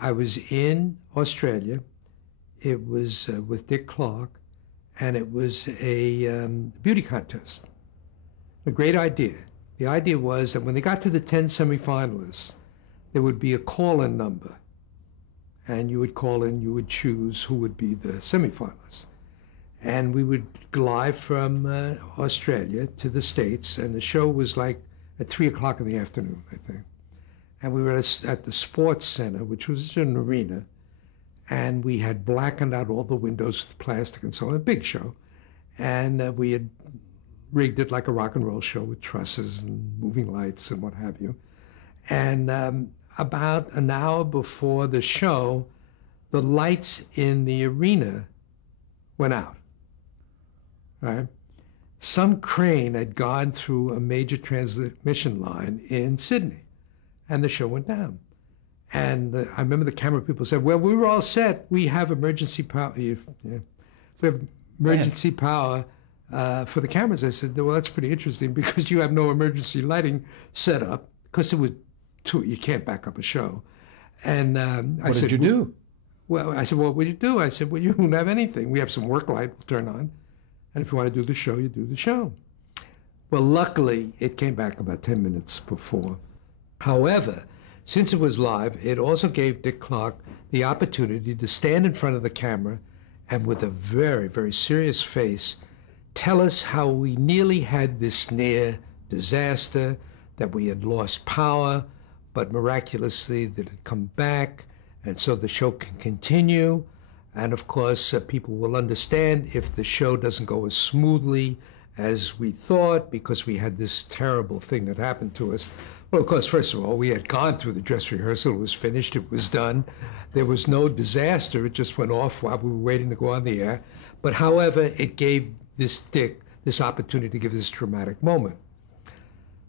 I was in Australia. It was with Dick Clark, and it was a beauty contest. A great idea. The idea was that when they got to the 10 semifinalists, there would be a call-in number. And you would call in, you would choose who would be the semifinalists. And we would glide from Australia to the States, and the show was like at 3 o'clock in the afternoon, I think. And we were at the Sports Center, which was an arena, and we had blackened out all the windows with plastic and so on, a big show. And we had rigged it like a rock and roll show with trusses and moving lights and what have you. And about an hour before the show, the lights in the arena went out, right? Some crane had gone through a major transmission line in Sydney, and the show went down. And I remember the camera people said, well, we were all set. We have emergency power. Yeah. So we have emergency power for the cameras. I said, well, that's pretty interesting because you have no emergency lighting set up because it was you can't back up a show. And I said, what did you do? Well, I said, well, what would you do? I said, well, you don't have anything. We have some work light we'll turn on. And if you want to do the show, you do the show. Well, luckily, it came back about 10 minutes before. However, since it was live, it also gave Dick Clark the opportunity to stand in front of the camera and with a very, very serious face, tell us how we nearly had this near disaster, that we had lost power, but miraculously that it had come back, and so the show can continue. And of course, people will understand if the show doesn't go as smoothly as we thought because we had this terrible thing that happened to us. Well, of course, first of all, we had gone through the dress rehearsal. It was finished. It was done. There was no disaster. It just went off while we were waiting to go on the air. But however, it gave this Dick this opportunity to give this dramatic moment.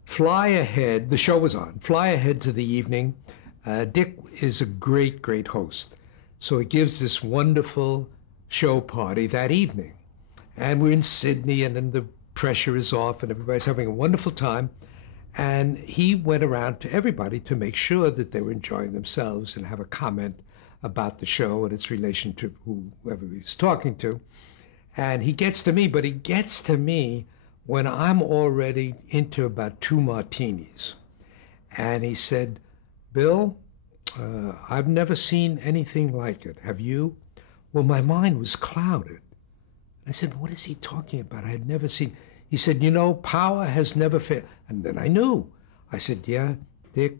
Fly ahead, the show was on. Fly ahead to the evening. Dick is a great, great host. So he gives this wonderful show party that evening. And we're in Sydney, and then the pressure is off, and everybody's having a wonderful time. And he went around to everybody to make sure that they were enjoying themselves and have a comment about the show and its relation to whoever he's talking to. And he gets to me, but he gets to me when I'm already into about 2 martinis. And he said, Bill, I've never seen anything like it. Have you? Well, my mind was clouded. I said, what is he talking about? I had never seen. He said, you know, power has never failed. And then I knew. I said, yeah, Dick,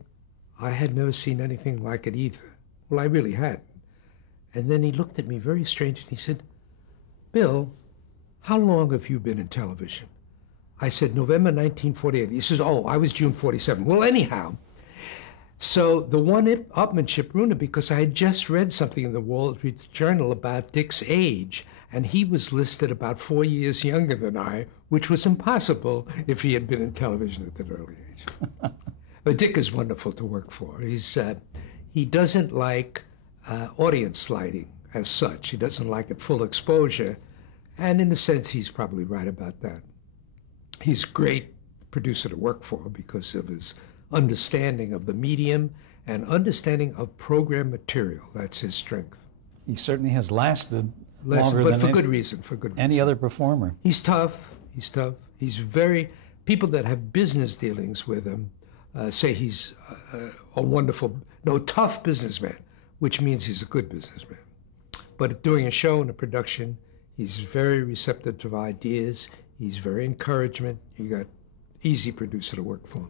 I had never seen anything like it either. Well, I really hadn't. And then he looked at me very strange and he said, Bill, how long have you been in television? I said, November 1948. He says, oh, I was June 47. Well, anyhow, so the one-upmanship ruined it because I had just read something in the Wall Street Journal about Dick's age, and he was listed about 4 years younger than I, which was impossible if he had been in television at that early age. But Dick is wonderful to work for. He doesn't like audience lighting as such. He doesn't like it full exposure, and in a sense, he's probably right about that. He's a great producer to work for because of his understanding of the medium and understanding of program material. That's his strength. He certainly has lasted longer but than for good reason, for good reason. Any other performer. He's tough. He's tough. He's very, people that have business dealings with him say he's a wonderful, tough businessman, which means he's a good businessman. But doing a show and a production, he's very receptive to ideas. He's very encouragement. You got easy producer to work for.